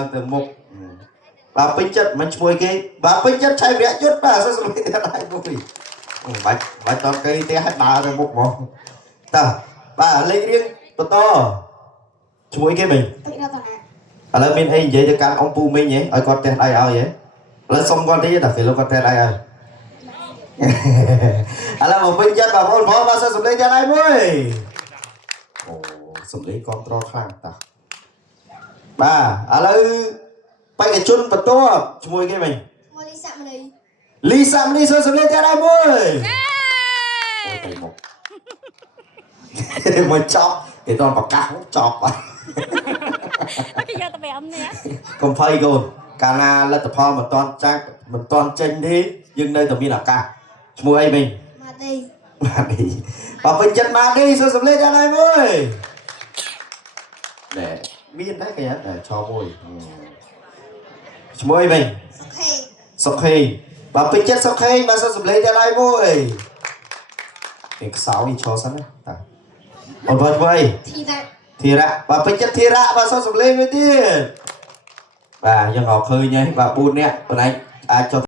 ឡើងទៅមុខបាទពេញចិត្តមិនឈ្មោះគេបាទពេញចិត្តឆៃប្រាក់យុទ្ធបាទសួស្ដីតែដៃមួយបាច់តគេទេឲ្យដើរទៅមុខហ្មងតើបាទលេខរៀងបន្តឈ្មោះគេមិញឥឡូវមានអីនិយាយទៅកាន់អង្គពូមិញហ៎ឲ្យគាត់ទះដៃឲ្យហ៎ឥឡូវសុំគាត់តិចតែគេលោកគាត់ទះដៃឲ្យឥឡូវមកពេញចិត្តបងប្អូនបងបាទសួស្ដីតែដៃមួយអូសំដីគ្រប់ត្រខ្លាំងតើបាទឥឡូវបេក្ខជនបន្ទាប់ឈ្មោះគេមិញលីសាមនីសួស្ដីតែដៃមួយអូទៅមកមកចប់គេតប្រកាសចប់បាទគេយកទៅ5នាក់កុំភ័យកូនកាលណាលទ្ធផលមិនតាន់ចាក់មិនតាន់ចេញទេយើងនៅតែមានឱកាសឈ្មោះអីមិញម៉ាឌីបើពេញចិត្តម៉ាឌីសួស្ដីតែដៃមួយណែមានដែរគេហ៎ឆោមួយឈ្មោះអីមិញសុខេបើពេញចិត្តសុខេបើសួស្ដីតែដៃមួយគេខ្សោយឈរសិនណាតាអូនបើធ្វើអីធីរៈបើពេញចិត្តធីរៈបើសួស្ដីមួយទៀតបាទយើងរកឃើញហើយបាទ4នាក់ប៉ុន្តែអាចចុះ